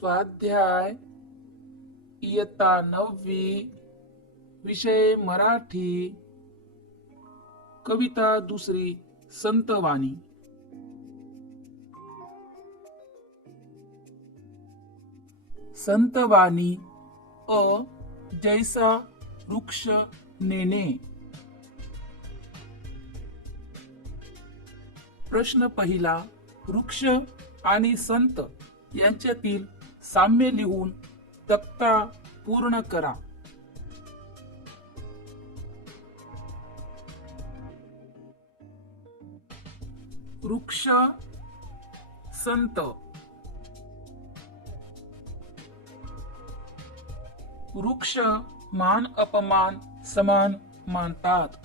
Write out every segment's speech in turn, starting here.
स्वाध्याय इयत्ता 9वी विषय मराठी कविता दुसरी संतवाणी। संतवाणी अ जैसा वृक्ष नेणे। प्रश्न पहिला, वृक्ष आणि संत यांच्यातील साम्य लिहून तक्ता पूर्ण करा। वृक्ष संत। वृक्ष मान अपमान समान मानतात।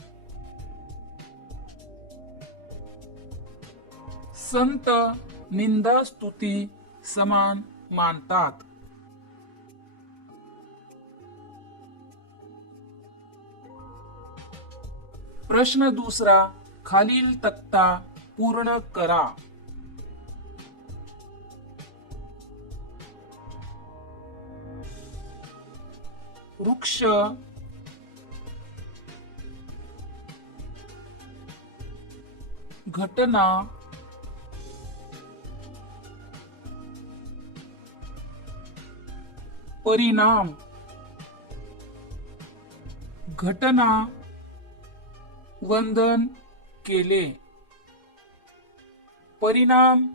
संत निंदा स्तुती समान मानतात। प्रश्न दुसरा, खालील तक्ता पूर्ण करा। वृक्ष घटना परिणाम। घटना वंदन केले। परिणाम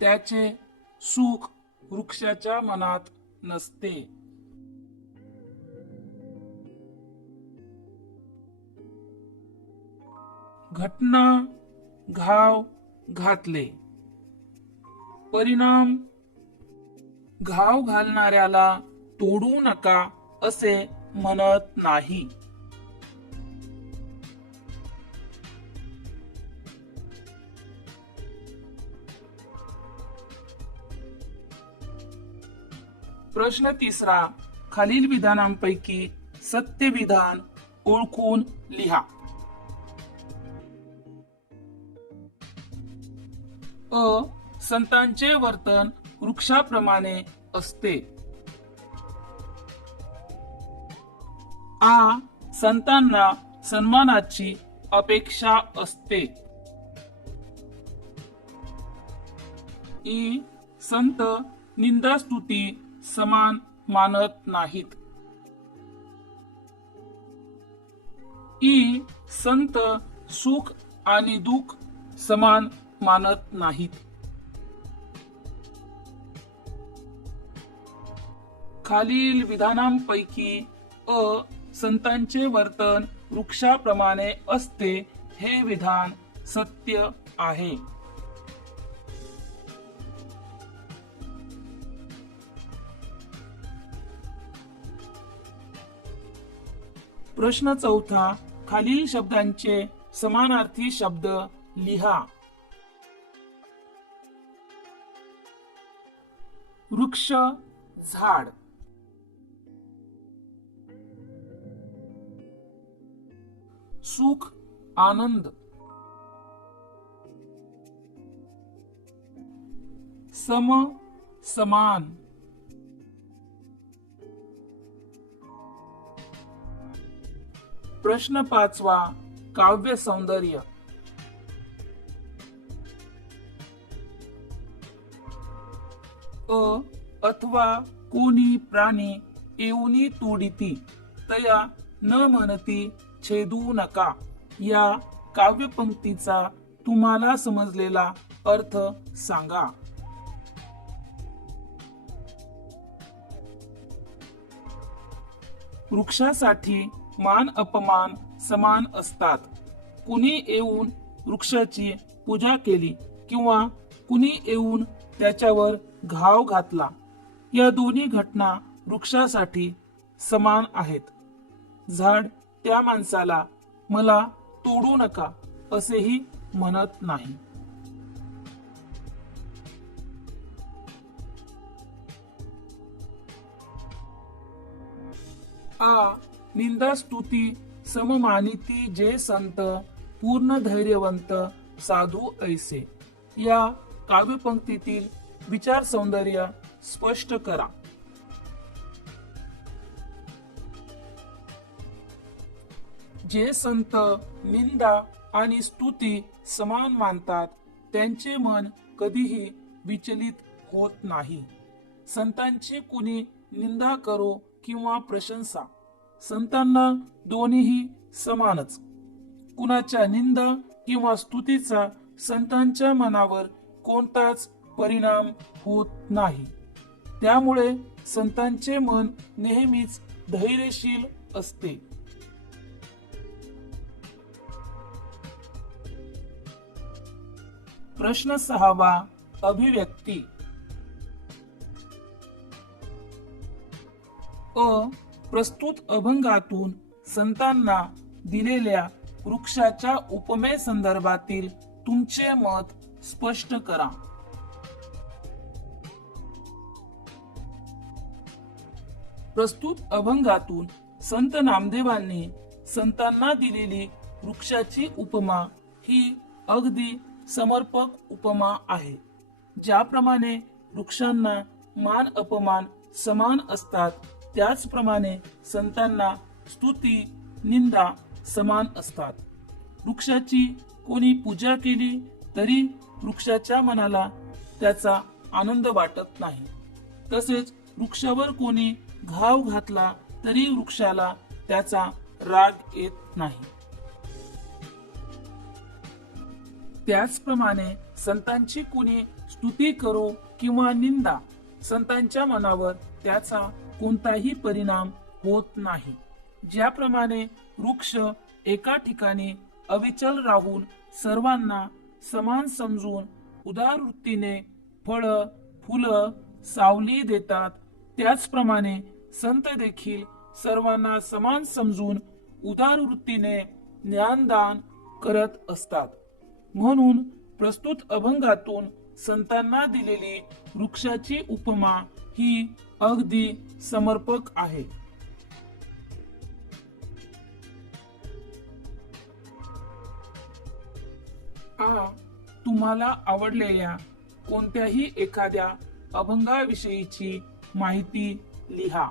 त्याचे सुख वृक्षाच्या मनात नसते। घटना घाव घातले। परिणाम घाव घालणाऱ्याला तोडू नका असे म्हणत नाही। प्रश्न तिसरा, खालील विधानांपैकी सत्य विधान ओळखून लिहा। अ संतांचे वर्तन वृक्षाप्रमाणे असते। आ संतांना सन्मानाची अपेक्षा असते। ई संत निंदास्तुती समान मानत नाहीत। ई संत सुख आणि दुःख समान मानत नाहीत। खालील विधानांपैकी अ संतांचे वर्तन वृक्षाप्रमाणे असते हे विधान सत्य आहे। प्रश्न चौथा, खालील शब्दांचे समानार्थी शब्द लिहा। वृक्ष झाड। सुख आनंद। सम समान। प्रश्न पाचवा, काव्य सौंदर्य। अ अथवा कोणी प्राणी येऊनी तोडिती तया न म्हणती छेदू नका या काव्यपंक्तीचा तुम्हाला समजलेला अर्थ सांगा। वृक्षासाठी मान अपमान समान असतात। कुणी येऊन वृक्षाची पूजा केली किंवा कुणी येऊन त्याच्यावर घाव घातला, या दोन्ही घटना वृक्षासाठी समान आहेत। झाड त्या माणसाला मला तोडू नका असेही म्हणत नाही। आ निंदा स्तुती सममानिती जे संत पूर्ण धैर्यवंत साधू ऐसे या काव्यपंक्तीतील विचार सौंदर्य स्पष्ट करा. जे संत निंदा आणि स्तुती समान मानतात त्यांचे मन कधीही विचलित होत नाही. संतांची कुणी निंदा करो किंवा प्रशंसा, संतांना दोन्हीही समानच. कुणाच्या निंदा किंवा स्तुतीचा संतांच्या मनावर कोणताच परिणाम होत नाही. त्यामुळे संतांचे मन नेहमीच धैर्यशील असते. प्रश्न 6वा, अभिव्यक्ती. प्रस्तुत अभंगातून संतांना दिलेल्या वृक्षाच्या उपमेसंदर्भातील तुमचे मत स्पष्ट करा. प्रस्तुत अभंगातून संत नामदेवांनी संतांना दिलेली वृक्षाची उपमा ही अगदी समर्पक उपमा आहे. ज्याप्रमाणे वृक्षांना मान अपमान समान असतात, त्याचप्रमाणे संतांना स्तुती निंदा समान असतात. वृक्षाची कोणी पूजा केली तरी वृक्षाच्या मनाला त्याचा आनंद वाटत नाही. तसेच वृक्षावर कोणी घाव घातला तरी वृक्षाला त्याचा राग येत नाही. त्याचप्रमाणे संतांची कुणी स्तुती करो किंवा निंदा, संतांच्या मनावर त्याचा कोणताही परिणाम होत नाही. ज्याप्रमाणे वृक्ष एका ठिकाणी अविचल राहून सर्वांना समान समजून उदार वृत्तीने फळं फुलं सावली देतात, त्याचप्रमाणे संत देखील सर्वांना समान समजून उदार वृत्तीने ज्ञानदान करत असतात. म्हणून प्रस्तुत अभंगातून संतांना दिलेली वृक्षाची उपमा ही अगदी समर्पक आहे. तुम्हाला आवडलेल्या कोणत्याही एखाद्या अभंगाविषयीची माहिती लिहा.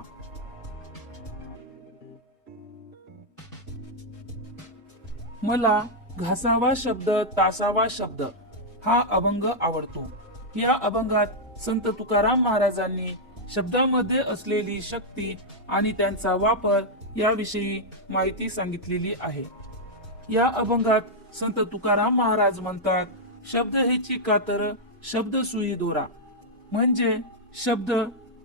मला घासावा शब्द तासावा शब्द हा अभंग आवडतो. या अभंगात संत तुकाराम महाराजांनी शब्दामध्ये असलेली शक्ती आणि त्यांचा वापर याविषयी माहिती सांगितलेली आहे. या अभंगात संत तुकाराम महाराज म्हणतात, शब्द हेची कातर शब्द सुई दोरा. म्हणजे शब्द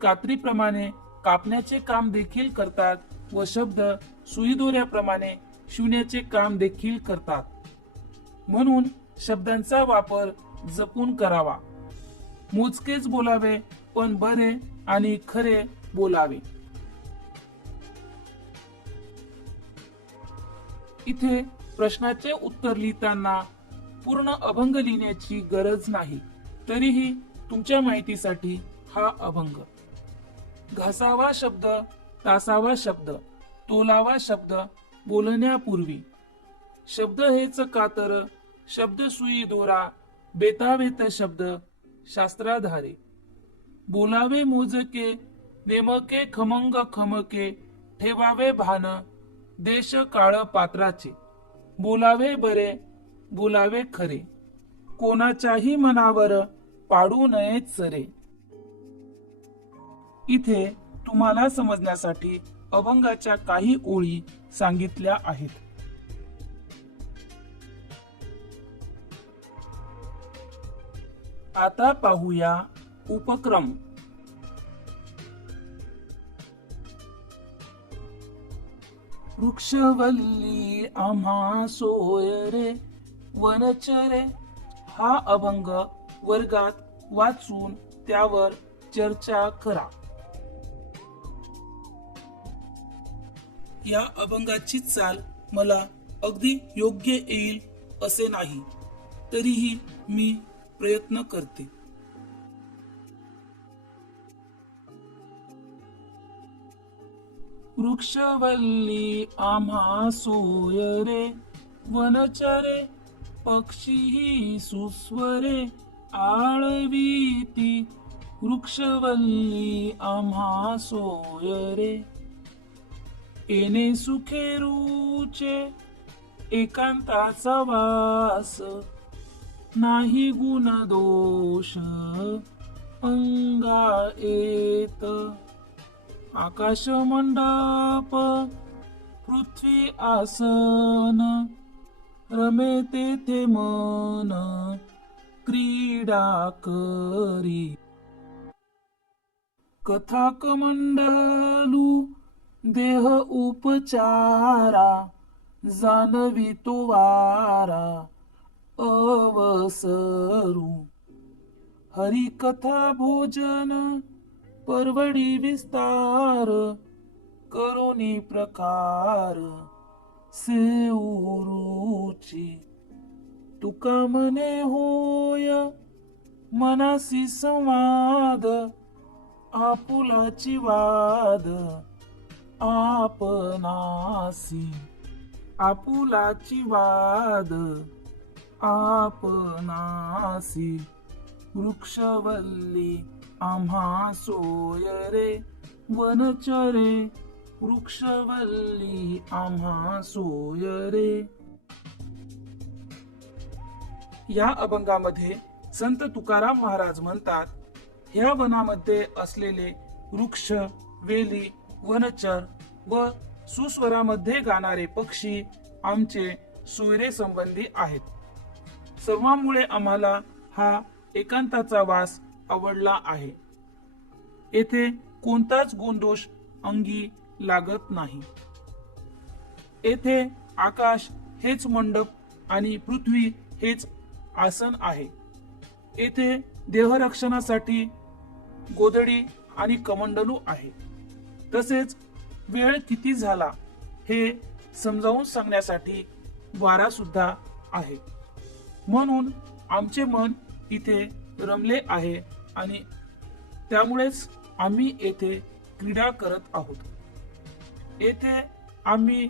कात्रीप्रमाणे कापण्याचे काम देखील करतात व शब्द सुई दोऱ्याप्रमाणे शिवण्याचे काम देखील करतात. म्हणून शब्दांचा वापर जपून करावा. मोजकेच बोलावे, पण बरे आणि खरे बोलावे. इथे प्रश्नाचे उत्तर लिहिताना पूर्ण अभंग लिहिण्याची गरज नाही. तरीही तुमच्या माहितीसाठी हा अभंग. घासावा शब्द तासावा शब्द तोलावा शब्द बोलण्यापूर्वी. शब्द हेच कातर शब्द सुई दोरा बेतावेत शब्द शास्त्राधारे. बोलावे मोजके नेमके खमंग खमके ठेवावे भान देश काळ पात्राचे. बोलावे बरे बोलावे खरे कोणाच्याही मनावर पाडू नये चरे. इथे तुम्हाला समजण्यासाठी अभंगाच्या काही ओळी सांगितल्या आहेत. आता पाहूया उपक्रम. वृक्षवल्ली आम्हा सोय रे वनचरे हा अभंग वर्गात वाचून त्यावर चर्चा करा. या अभंगाची चाल मला अगदी योग्य येईल असे नाही, तरीही मी प्रयत्न करते. वृक्षवल्ली आम्हा सोय रे वनचरे पक्षी सुस्वरे आळवीती वृक्षवल्ली आम्हा सोय रे. येणे सुखे रुचे एकांताचा वास, नाही गुण दोष अंगा येत. आकाश मंडप पृथ्वी आसन, रमे तेथे मन क्रीडा करी. कथा कमंडलू देह उपचारा, जाणवी तो वारा अवसरू. हरिकथा भोजन परवडी विस्तार, करोनी प्रकार सेऊरुची. तुका मने होय मनासी संवाद, आपुलाची वाद आपणासी. आपुलाची वाद आपणासी. वृक्षवल्ली आम्हा सोय रे. वनचरे वृक्षवल्ली आम्हा सोय रे. या अभंगामध्ये संत तुकाराम महाराज म्हणतात, ह्या वनामध्ये असलेले वृक्ष, वेली, वनचर व सुस्वरामध्ये गाणारे पक्षी आमचे सोयरे संबंधी आहेत. सर्वांमुळे आम्हाला हा एकांताचा वास आवडला आहे. येथे कोणताच गुणदोष अंगी लागत नाही. येथे आकाश हेच मंडप आणि पृथ्वी हेच आसन आहे. येथे देहरक्षणासाठी गोधडी आणि कमंडलू आहे. तसेच वेळ किती झाला हे समजावून सांगण्यासाठी वारा सुद्धा आहे. म्हणून आमचे मन इथे रमले आहे आणि त्यामुळेच आम्ही येथे क्रीडा करत आहोत. येथे आम्ही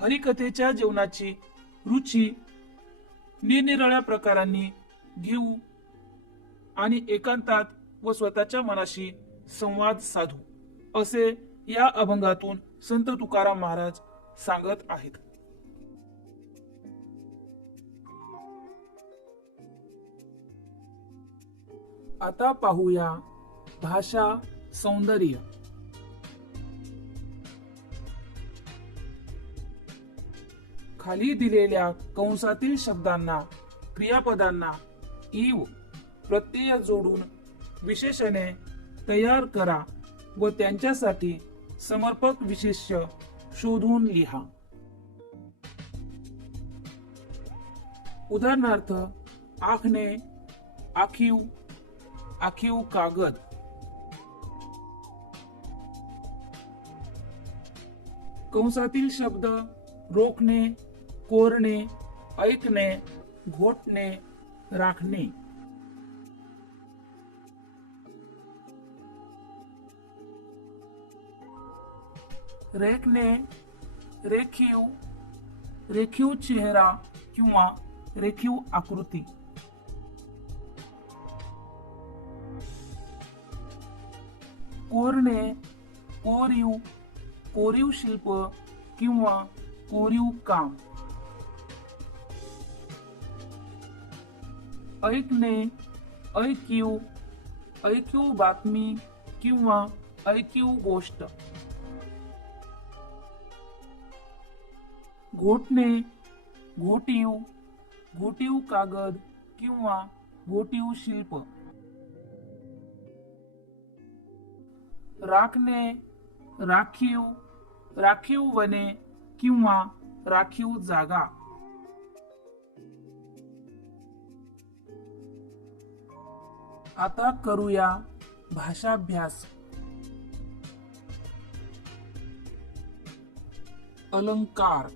हरिकथेच्या जेवणाची रुची निरनिराळ्या प्रकारांनी घेऊ आणि एकांतात व स्वतःच्या मनाशी संवाद साधू, असे या अभंगातून संत तुकाराम महाराज सांगत आहेत. आता पाहूया भाषा सौंदर्य. खाली दिलेल्या कंसातील शब्दांना, क्रियापदांना इव प्रत्यय जोडून विशेषणे तयार करा व त्यांच्यासाठी समर्पक विशेष्य शोधून लिहा. उदाहरणार्थ, आखणे, आखीव, आखीव कागद. कंसातील शब्द रोखणे, कोरणे, ऐकणे, घोटणे, राखणे. रेखणे, रेखीव, रेखीव चेहरा किंवा रेखीव आकृती. कोरणे, कोरीव, कोरीव शिल्प किंवा कोरीव काम. ऐकणे, ऐकीव, ऐकीव बातमी किंवा ऐकीव गोष्ट. घोटणे, घोटीव, घोटीव कागद किंवा घोटीव शिल्प. राखणे, राखीव, राखीव वने किंवा राखीव जागा. आता करूया भाषाभ्यास. अलंकार.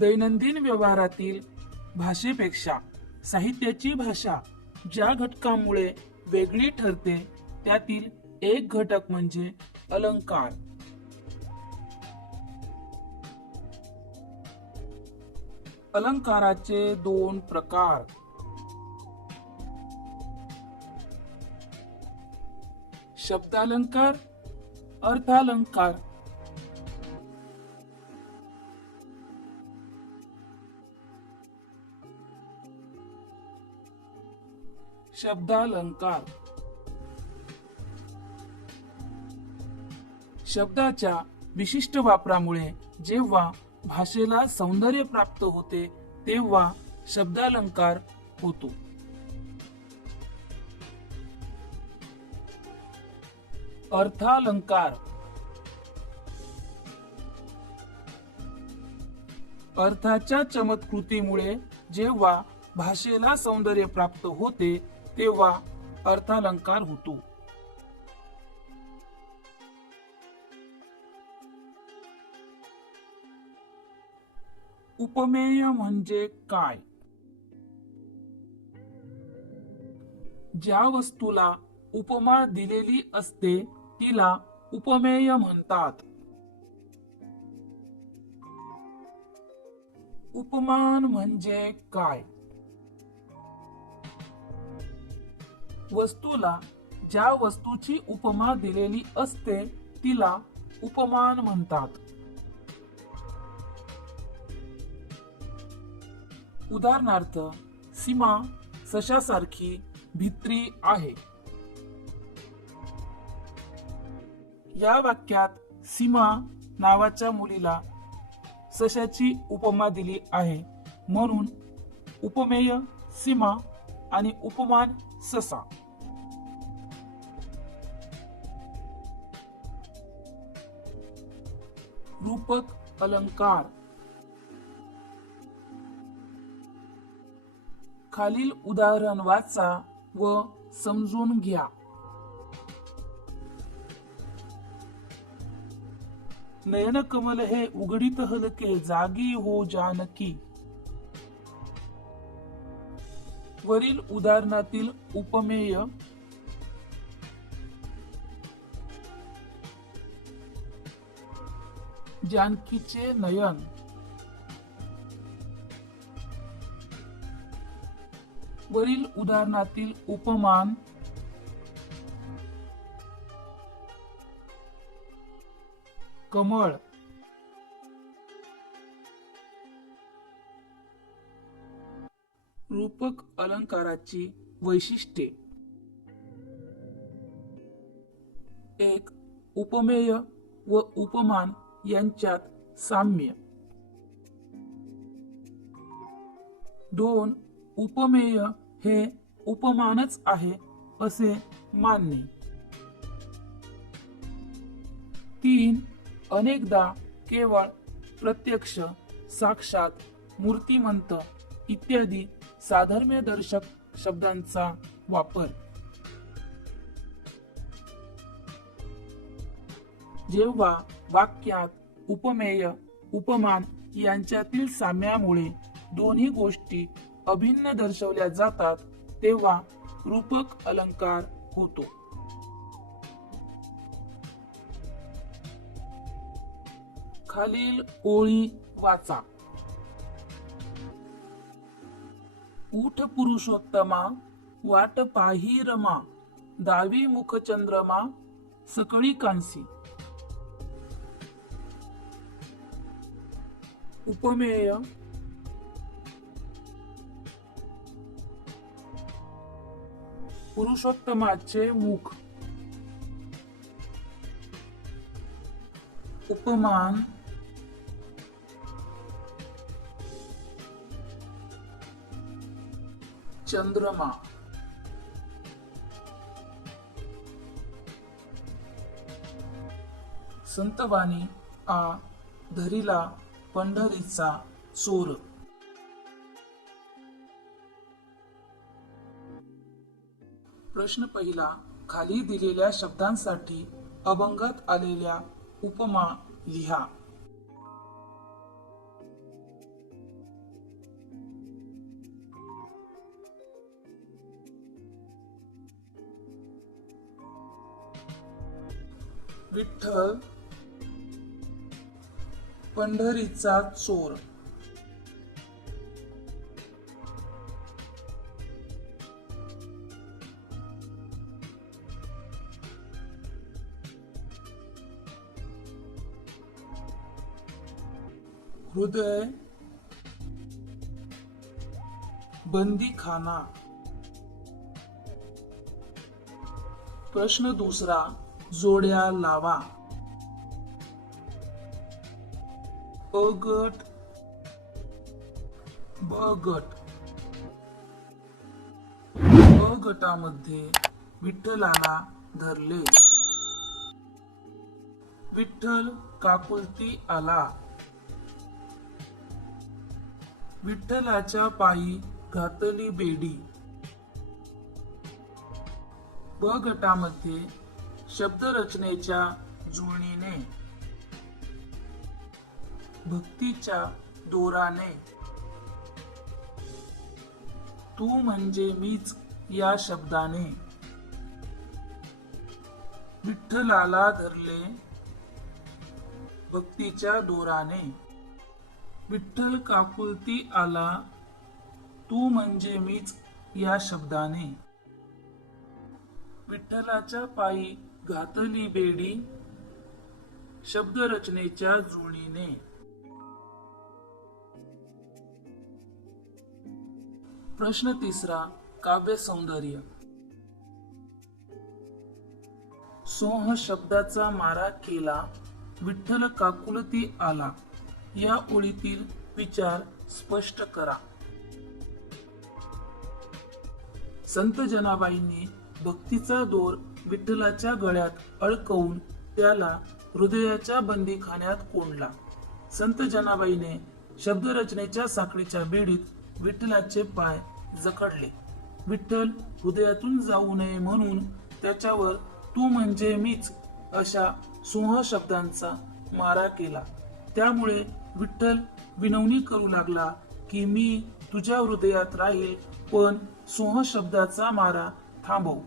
दैनंदिन व्यवहारातील भाषेपेक्षा साहित्याची भाषा ज्या घटकामुळे वेगळी ठरते त्यातील एक घटक म्हणजे अलंकार. अलंकाराचे दोन प्रकार. शब्दालंकार, अर्थालंकार. शब्दालंकार शब्दाच्या विशिष्ट वापरामुळे जेव्हा भाषेला सौंदर्य प्राप्त होते तेव्हा शब्दालंकार होतो. अर्थालंकार. अर्थाच्या चमत्कृतीमुळे जेव्हा भाषेला सौंदर्य प्राप्त होते तेव्हा अर्थालंकार होतो. उपमेय म्हणजे काय? ज्या वस्तूला उपमा दिलेली असते तिला उपमेय म्हणतात. उपमान म्हणजे काय? वस्तूला ज्या वस्तूची उपमा दिलेली असते तिला उपमान म्हणतात. उदाहरणार्थ, सीमा सशासारखी भित्री आहे. या वाक्यात सीमा नावाच्या मुलीला सशाची उपमा दिली आहे म्हणून उपमेय सीमा आणि उपमान ससा. रूपक अलंकार. खालील उदाहरण वाचा व समजून घ्या. नयन कमल हे उघडीत हलके जागी हो जानकी. वरील उदाहरणातील उपमेय जानकीचे नयन. वरील उदाहरणातील उपमान कमळ. रूपक अलंकाराची वैशिष्ट्ये. 1. उपमेय व उपमान यांच्यात साम्य. 2. उपमेय हे उपमानच आहे असे मानणे. 3. अनेकदा केवळ प्रत्यक्ष, साक्षात, मूर्तिमंत इत्यादी साधर्म्यदर्शक शब्दांचा वापर. जेव्हा वाक्यात उपमेय उपमान यांच्यातील साम्यामुळे दोन्ही गोष्टी अभिन्न दर्शवल्या जातात तेव्हा रूपक अलंकार होतो. खालील ओळी वाचा. उठ पुरुषोत्तमा, वाट पाही रमा, दावी मुख चंद्रमा, सकळी कांसी. उपमेय पुरुषोत्तमाचे मुख. उपमान चंद्रमा. संतवाणी आ धरिला पंढरीचा चोर. प्रश्न पहिला. खाली दिलेल्या शब्दांसाठी अभंगात आलेल्या उपमा लिहा. विठ्ठल पंढरीचा चोर. हृदय, बंदीखाना। प्रश्न दुसरा, जोड्या लावा। अ गट, ब गट। अ गटामध्ये विठ्ठलाला धरले, विठ्ठल काकुलती आला, विठ्ठलाच्या पायी घातली बेडी। ब गटामध्ये शब्दरचनेच्या जुळणीने, भक्तीच्या दोराने, तू म्हणजे मीच या शब्दाने, विठ्ठलाला धरले भक्तीच्या दोराने, विठ्ठल काकुलती आला, तू म्हणजे मीच या शब्दाने, विठ्ठलाच्या पायी घातली बेडी, शब्दरचनेच्या जुळणीने। प्रश्न तिसरा, काव्य सौंदर्य। सोह शब्दाचा मारा केला, विठ्ठल काकुलती आला, या ओळीतील विचार स्पष्ट करा। संत जनाबाईंनी भक्तीचा दोर विठ्ठलाच्या गळ्यात अडकवून त्याला हृदयाच्या बंदीखान्यात कोंडला। संत जनाबाईने शब्दरचनेच्या साखळीच्या बेडीत विठ्ठलाचे पाय जखडले। विठ्ठल हृदयातून जाऊ नये म्हणून त्याच्यावर तू म्हणजे मीच अशा सोह शब्दांचा मारा केला। त्यामुळे विठ्ठल विनवणी करू लागला की मी तुझ्या हृदयात राहील, पण सोह शब्दाचा मारा थांबव।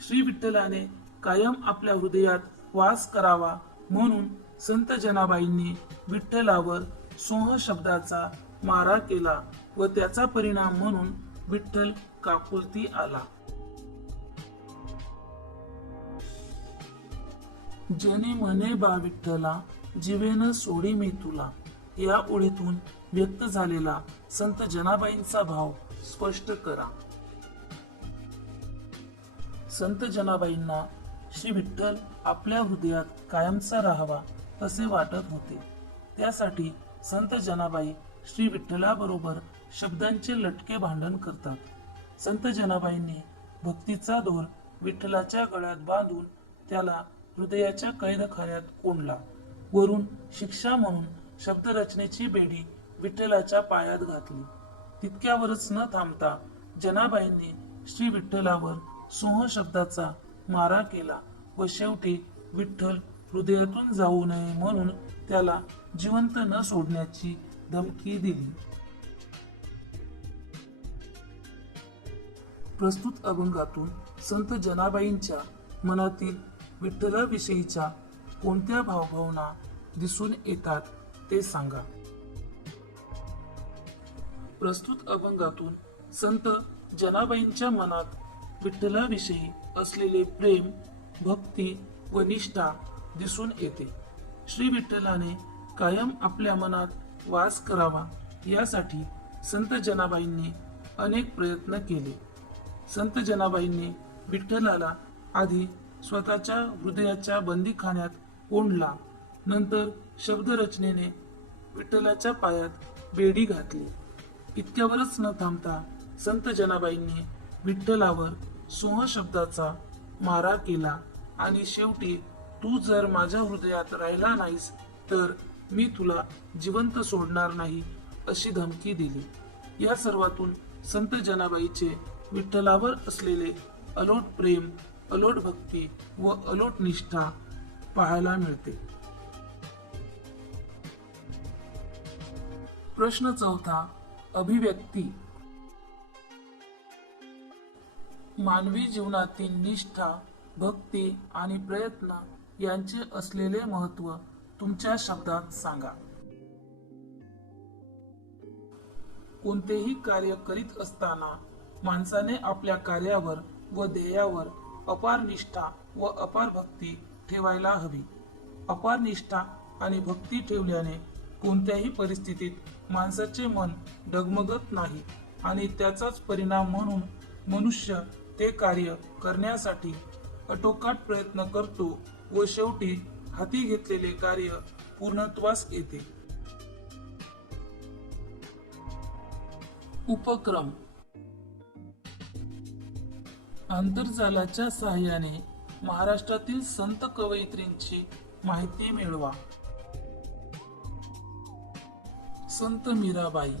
श्री विठ्ठलाने कायम आपल्या हृदयात वास करावा म्हणून संत जनाबाईंनी विठ्ठलावर सोह शब्दाचा मारा केला व त्याचा परिणाम म्हणून विठ्ठल काकुलती आला। जने म्हणे बा विठ्ठला, जीवेन सोडी मी तुला, या ओळीतून व्यक्त झालेला संत जनाबाईंचा भाव स्पष्ट करा। संत जनाबाईंना श्री विठ्ठल आपल्या हृदयात कायमचा राहावा असे वाटत होते। त्यासाठी संत जनाबाई श्री विठ्ठलाबरोबर शब्दांचे लटके भांडण करतात। संत जनाबाईंनी भक्तीचा दोर विठ्ठलाच्या गळ्यात बांधून त्याला हृदयाच्या कैदखान्यात कोंडला। वरून शिक्षा म्हणून शब्दरचनेची बेडी विठ्ठलाच्या पायात घातली। तितक्यावरच न थांबता जनाबाईंनी श्री विठ्ठलावर सोह शब्दाचा मारा केला व शेवटी विठ्ठल हृदयातून जाऊ नये म्हणून त्याला जिवंत न सोडण्याची धमकी दिली। प्रस्तुत अभंगातून संत जनाबाईंच्या मनातील विठ्ठलाविषयीच्या कोणत्या भावभावना दिसून येतात ते सांगा। प्रस्तुत अभंगातून संत जनाबाईंच्या मनात विठ्ठलाविषयी असलेले प्रेम, भक्ती व निष्ठा दिसून येते। श्री विठ्ठलाने कायम आपल्या मनात वास करावा यासाठी संत जनाबाईंनी अनेक प्रयत्न केले। संत जनाबाईंनी विठ्ठलाला आधी स्वतःच्या हृदयाच्या बंदीखान्यात कोंडला, नंतर शब्दरचनेने विठ्ठलाच्या पायात बेडी घातली। इतक्यावरच न थांबता संत जनाबाईंनी विठ्ठलावर सोह शब्दाचा मारा केला आणि शेवटी तू जर माझ्या हृदयात राहिला नाहीस तर मी तुला जिवंत सोडणार नाही अशी धमकी दिली। या सर्वातून संत जनाबाईचे विठ्ठलावर असलेले अलोट प्रेम, अलोट भक्ती व अलोट निष्ठा पाहायला मिळते। प्रश्न चौथा, अभिव्यक्ती। मानवी जीवनातील निष्ठा, भक्ती आणि प्रयत्न यांचे असलेले महत्त्व तुमच्या शब्दात सांगा। कोणतेही कार्य करीत असताना माणसाने आपल्या कार्यावर व ध्येयावर अपार निष्ठा व अपार भक्ती ठेवायला हवी। अपार निष्ठा आणि भक्ती ठेवल्याने कोणत्याही परिस्थितीत माणसाचे मन डगमगत नाही आणि त्याचाच परिणाम म्हणून मनुष्य ते कार्य करण्यासाठी आटोकाट प्रयत्न करतो व शेवटी हाती घेतलेले कार्य पूर्णत्वास येते. उपक्रम. आंतरजालाच्या सहाय्याने महाराष्ट्रातील संत कवयित्रींची माहिती मिळवा. संत मीराबाई.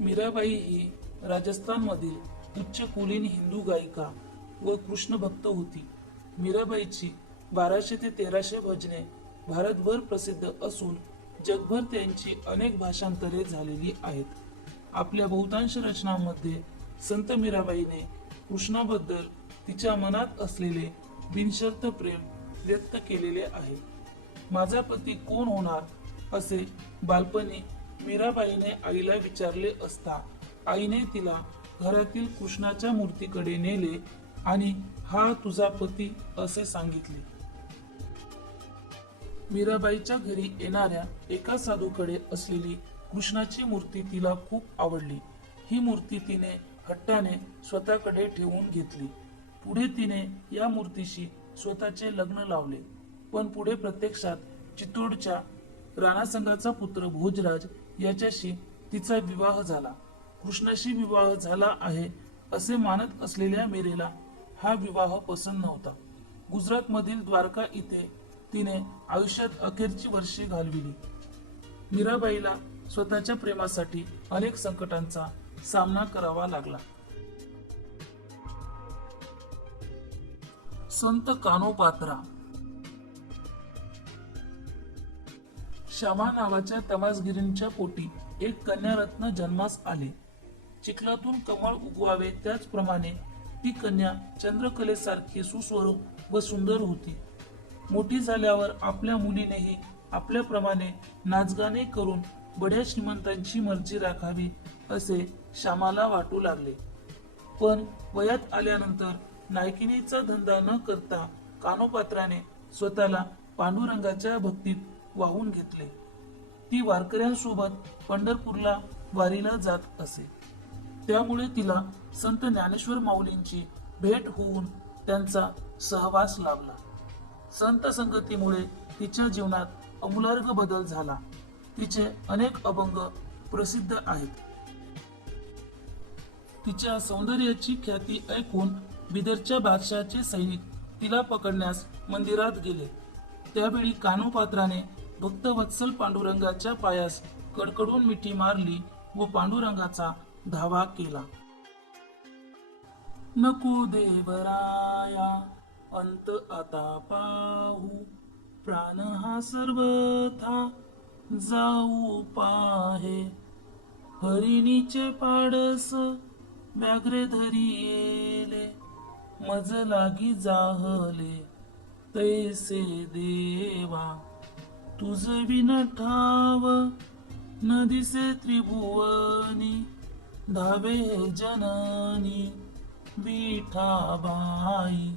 मीराबाई ही राजस्थानमधील उच्च कुलीन हिंदू गायिका व कृष्ण भक्त होती. मीराबाईची 1200 ते 1300 भजने भारतभर प्रसिद्ध असून जगभर त्यांची अनेक भाषांतरे झालेली आहेत. आपल्या बहुतांश रचनांमध्ये संत मीराबाईने कृष्णाबद्दल तिच्या मनात असलेले बिनशर्त प्रेम व्यक्त केलेले आहे. माझा पती कोण होणार असे बालपणी मीराबाईने आईला विचारले असता आईने तिला घरातील कृष्णाच्या मूर्तीकडे नेले आणि हा तुझा पती असे सांगितले. मीराबाईच्या घरी येणाऱ्या एका साधूकडे असलेली कृष्णाची मूर्ती तिला खूप आवडली. ही मूर्ती तिने हट्टाने स्वतःकडे ठेवून घेतली. पुढे तिने या मूर्तीशी स्वतःचे लग्न लावले. पण पुढे प्रत्यक्षात चित्तोडच्या राणासंघाचा पुत्र भोजराज याच्याशी तिचा विवाह झाला. कृष्णाशी विवाह झाला आहे असे मानत असलेल्या मीरेला हा विवाह पसंत नव्हता. गुजरातमधील द्वारका इथे तिने आयुष्यात अखेरची वर्षे घालविली. मीराबाईला स्वतःच्या प्रेमासाठी अनेक संकटांचा सामना करावा लागला. संत कानोपात्रा. श्यामा नावाच्या तमासगिरींच्या पोटी एक कन्यारत्न जन्मास आले. चिखलातून कमळ उगवावे त्याचप्रमाणे ती कन्या चंद्रकलेसारखी सुस्वरूप व सुंदर होती. मोठी झाल्यावर आपल्या मुलीनेही आपल्याप्रमाणे नाचगाणे करून बड्या श्रीमंतांची मर्जी राखावी असे श्यामाला वाटू लागले. पण वयात आल्यानंतर नायकिनीचा धंदा न करता कानोपात्राने स्वतःला पांडुरंगाच्या भक्तीत वाहून घेतले. ती वारकऱ्यांसोबत पंढरपूरला वारीला जात असे. त्यामुळे तिला संत ज्ञानेश्वर माऊलींची भेट होऊन त्यांचा सहवास लाभला. संत संगतीमुळे तिच्या जीवनात अमूलाग्र बदल झाला. तिचे अनेक अभंग प्रसिद्ध आहेत. तिच्या सौंदर्याची ख्याती ऐकून बिदरच्या बादशाहाचे सैनिक तिला पकडण्यास मंदिरात गेले. त्यावेळी कानोपात्राने भक्तवत्सल पांडुरंगाच्या पायास कडकडून मिठी मारली व पांडुरंगाचा धावा केला. नको देवराया अंत आता पाहू, प्राण हा सर्वथा जाऊ पाहे. हरिणीचे पाडस व्याघ्रे धरी येले, मज लागी जाहले तैसे देवा. तुझ विन ठाव न दिसे त्रिभुवनी, धावे जननी विठाबाई.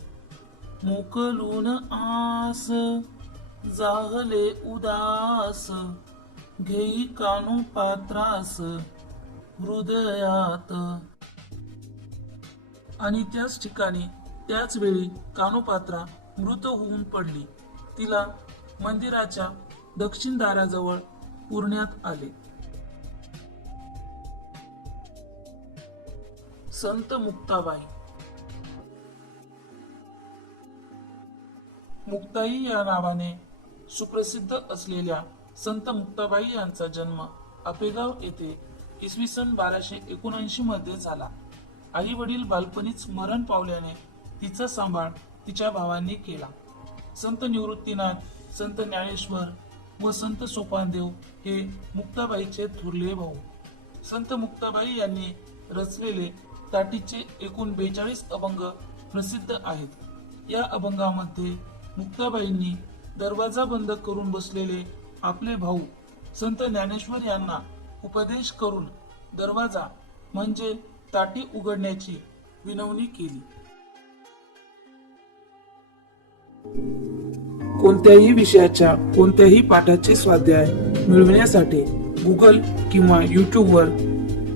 मोकलून आस जाहले उदास, घेई कानोपात्रास हृदयात. आणि त्याच ठिकाणी त्याच वेळी कानोपात्रा मृत होऊन पडली. तिला मंदिराच्या दक्षिण दाराजवळ पुरण्यात आले. संत मुक्ताबाई. मुक्ताई या नावाने सुप्रसिद्ध असलेल्या संत मुक्ताबाई यांचा जन्म आपेगाव येथे इसवी सन 1279 मध्ये झाला. आई वडील बालपणीच मरण पावल्याने तिचा सांभाळ तिच्या भावांनी केला. संत निवृत्तीनाथ, संत ज्ञानेश्वर व संत सोपानदेव हे मुक्ताबाईचे थोरले भाऊ. संत मुक्ताबाई यांनी रचलेले ताटीचे एकूण 42 अभंग प्रसिद्ध आहेत. या अभंगामध्ये मुक्ताबाईंनी दरवाजा बंद करून बसलेले आपले भाऊ संत ज्ञानेश्वर यांना उपदेश करून दरवाजा म्हणजे ताटी उघडण्याची विनवणी केली. कोणत्याही विषयाच्या कोणत्याही पाठाचे स्वाध्याय मिळविण्यासाठी गुगल किंवा युट्यूबवर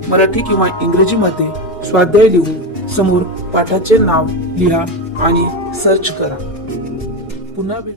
मराठी किंवा इंग्रजीमध्ये स्वाध्याय लिहून समोर पाठाचे नाव लिहा आणि सर्च करा. पुन्हा भेट.